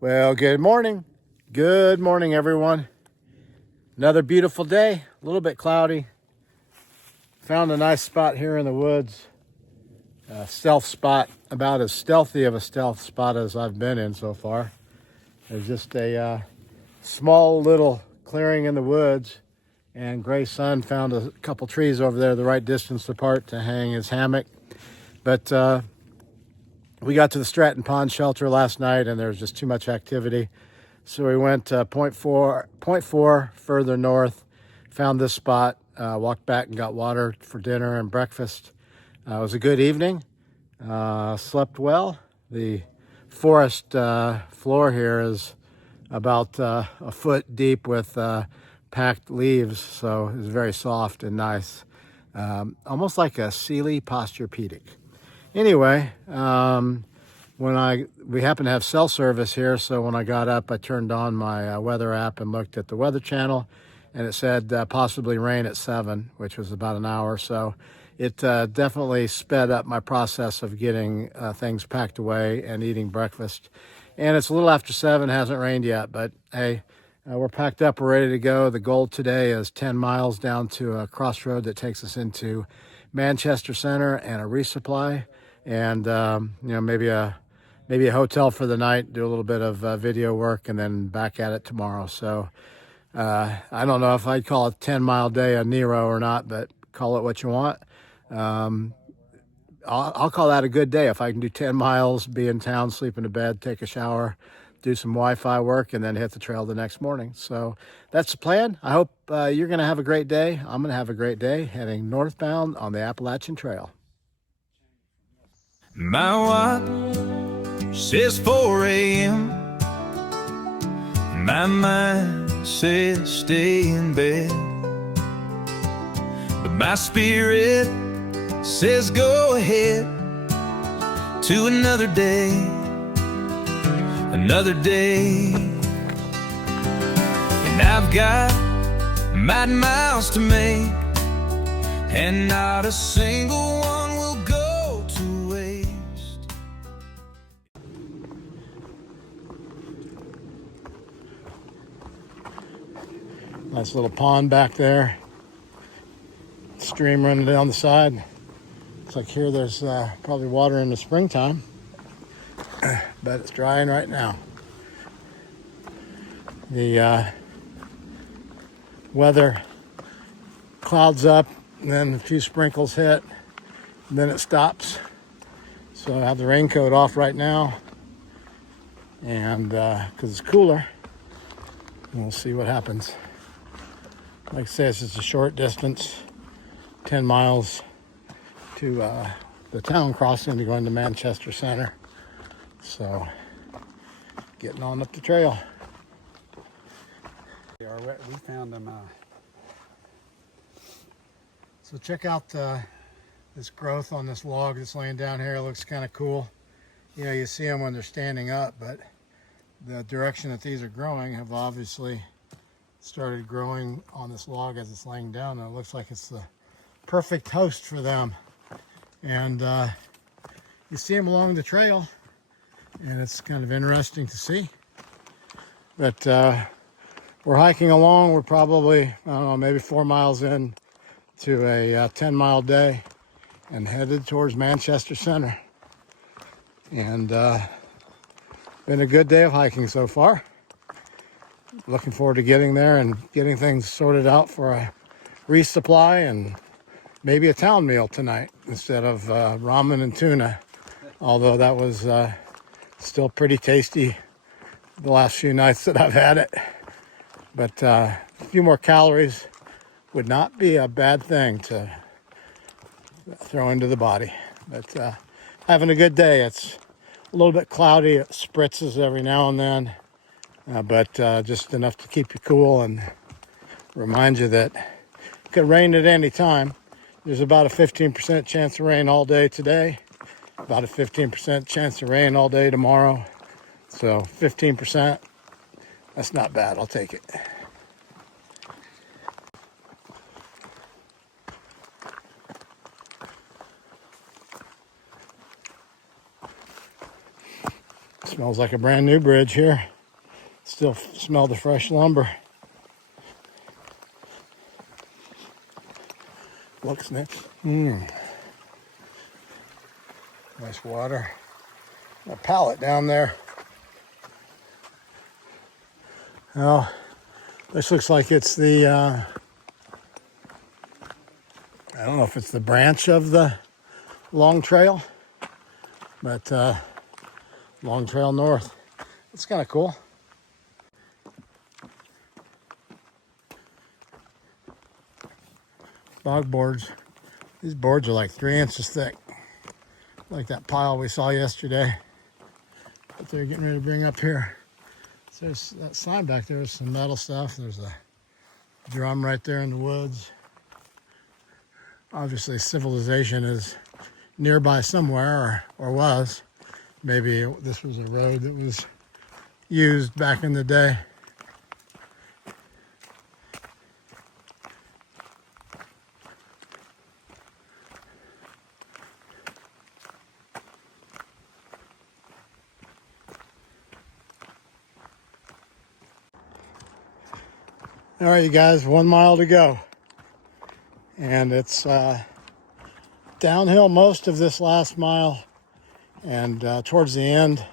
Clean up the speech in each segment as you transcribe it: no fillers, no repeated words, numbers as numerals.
Well, good morning. Good morning, everyone. Another beautiful day, a little bit cloudy. Found a nice spot here in the woods. A stealth spot, about as stealthy of a stealth spot as I've been in so far. There's just a small little clearing in the woods, and Gray's son found a couple trees over there the right distance apart to hang his hammock. But we got to the Stratton Pond shelter last night, and there was just too much activity. So we went point four further north, found this spot, walked back and got water for dinner and breakfast. It was a good evening. Slept well. The forest floor here is about a foot deep with packed leaves, so it's very soft and nice. Almost like a Sealy Posturepedic. Anyway, we happen to have cell service here, so when I got up, I turned on my weather app and looked at the Weather Channel, and it said possibly rain at 7, which was about an hour. So it definitely sped up my process of getting things packed away and eating breakfast. And it's a little after 7, hasn't rained yet, but hey, we're packed up, we're ready to go. The goal today is 10 miles down to a crossroad that takes us into Manchester Center and a resupply, and maybe a hotel for the night, do a little bit of video work, and then back at it tomorrow. So I don't know if I'd call a 10-mile day a Nero or not, but call it what you want. I'll call that a good day if I can do 10 miles, be in town, sleep in a bed, take a shower, do some Wi-Fi work, and then hit the trail the next morning. So that's the plan. I hope you're going to have a great day. I'm going to have a great day heading northbound on the Appalachian Trail. My watch says 4 a.m. My mind says stay in bed, but my spirit says go ahead to another day, another day. And I've got miles to make, and not a single one will go to waste. Nice little pond back there. Stream running down the side. Looks like here there's probably water in the springtime, but it's drying right now. The weather clouds up, and then a few sprinkles hit, and then it stops. So I have the raincoat off right now, and because it's cooler, we'll see what happens. Like I say, it's just a short distance, 10 miles to the town crossing to go into Manchester Center. So getting on up the trail. We found them. So check out this growth on this log that's laying down here. It looks kind of cool. You see them when they're standing up, but the direction that these are growing have obviously started growing on this log as it's laying down, and it looks like it's the perfect host for them. And you see them along the trail, and it's kind of interesting to see. But we're hiking along. We're probably, I don't know, maybe 4 miles in to a 10-mile day, and headed towards Manchester Center. And been a good day of hiking so far. Looking forward to getting there and getting things sorted out for a resupply and maybe a town meal tonight instead of ramen and tuna, although that was still pretty tasty the last few nights that I've had it. But a few more calories would not be a bad thing to throw into the body. But having a good day. It's a little bit cloudy. It spritzes every now and then, but just enough to keep you cool and remind you that it could rain at any time. There's about a 15% chance of rain all day today, about a 15% chance of rain all day tomorrow. So 15%, that's not bad. I'll take it. Smells like a brand new bridge here. Still smell the fresh lumber. Looks nice. Nice water. A pallet down there. Well, this looks like it's the, I don't know if it's the branch of the Long Trail, but Long Trail North. It's kind of cool. Bog boards. These boards are like 3 inches thick, like that pile we saw yesterday that they're getting ready to bring up here. So there's that sign back there with some metal stuff. There's a drum right there in the woods. Obviously civilization is nearby somewhere, or was. Maybe this was a road that was used back in the day. All right, you guys, 1 mile to go. And it's downhill most of this last mile. And towards the end,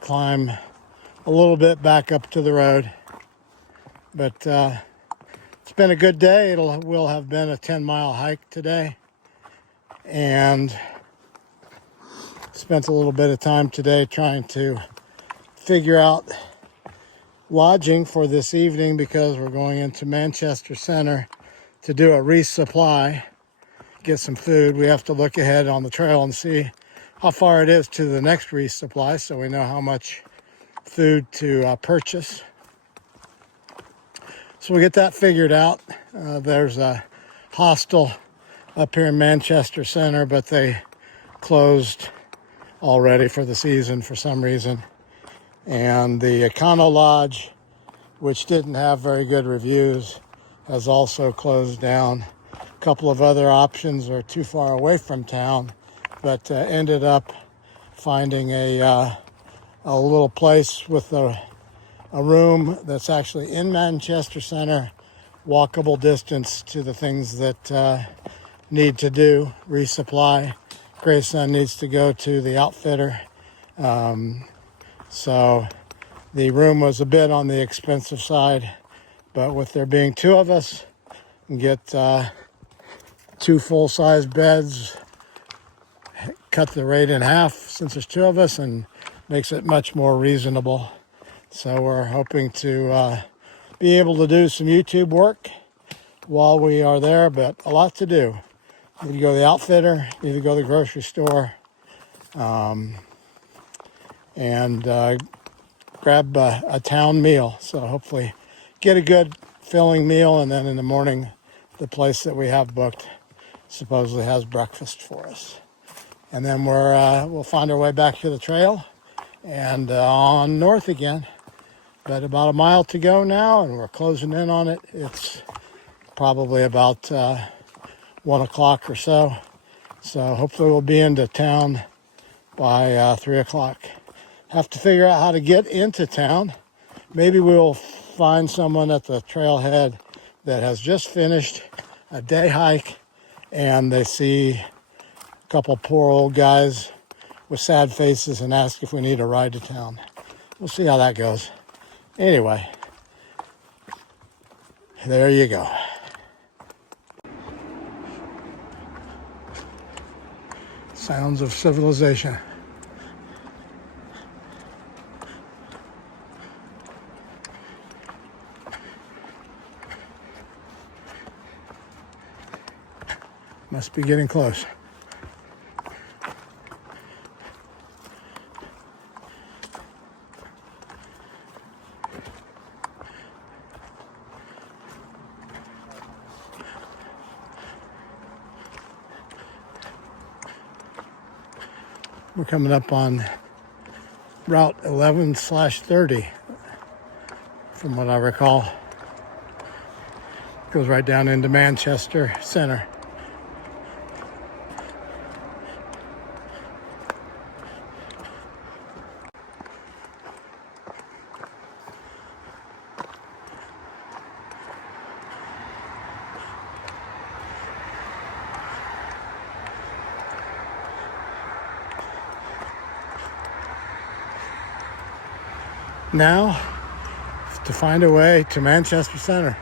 climb a little bit back up to the road. But it's been a good day. Will have been a 10-mile hike today. And spent a little bit of time today trying to figure out lodging for this evening, because we're going into Manchester Center to do a resupply, get some food. We have to look ahead on the trail and see how far it is to the next resupply, so we know how much food to purchase. So we get that figured out. There's a hostel up here in Manchester Center, but they closed already for the season for some reason. And the Econo Lodge, which didn't have very good reviews, has also closed down. A couple of other options are too far away from town, but ended up finding a little place with a room that's actually in Manchester Center, walkable distance to the things that need to do, resupply. Grayson needs to go to the outfitter. So the room was a bit on the expensive side, but with there being 2 of us, we can get 2 full-size beds, cut the rate in half since there's 2 of us, and makes it much more reasonable. So we're hoping to be able to do some YouTube work while we are there, but a lot to do. Need to go to the outfitter, need to go to the grocery store, and grab a town meal. So hopefully get a good filling meal, and then in the morning the place that we have booked supposedly has breakfast for us. And then we'll find our way back to the trail and on north again. But about a mile to go now, and we're closing in on it. It's probably about 1 o'clock or so. So hopefully we'll be into town by 3 o'clock. Have to figure out how to get into town. Maybe we'll find someone at the trailhead that has just finished a day hike, and they see a couple poor old guys with sad faces and ask if we need a ride to town. We'll see how that goes. Anyway, there you go. Sounds of civilization. Must be getting close. We're coming up on Route 11/30, from what I recall. Goes right down into Manchester Center. now to find a way to Manchester Center.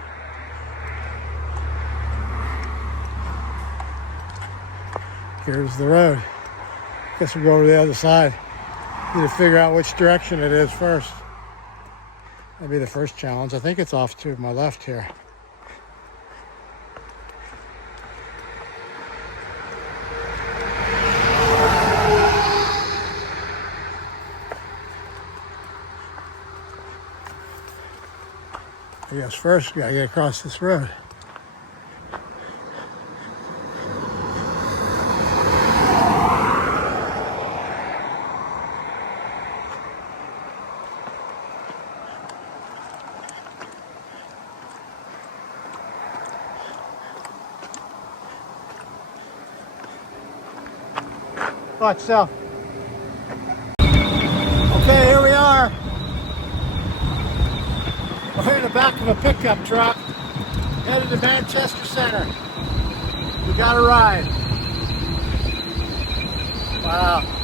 Here's the road. Guess we'll go over to the other side. Need to figure out which direction it is first. That'll be the first challenge. I think it's off to my left here. I guess first we gotta get across this road. Watch yourself. Okay, here we are. We're in the back of a pickup truck, headed to Manchester Center. We got a ride. Wow.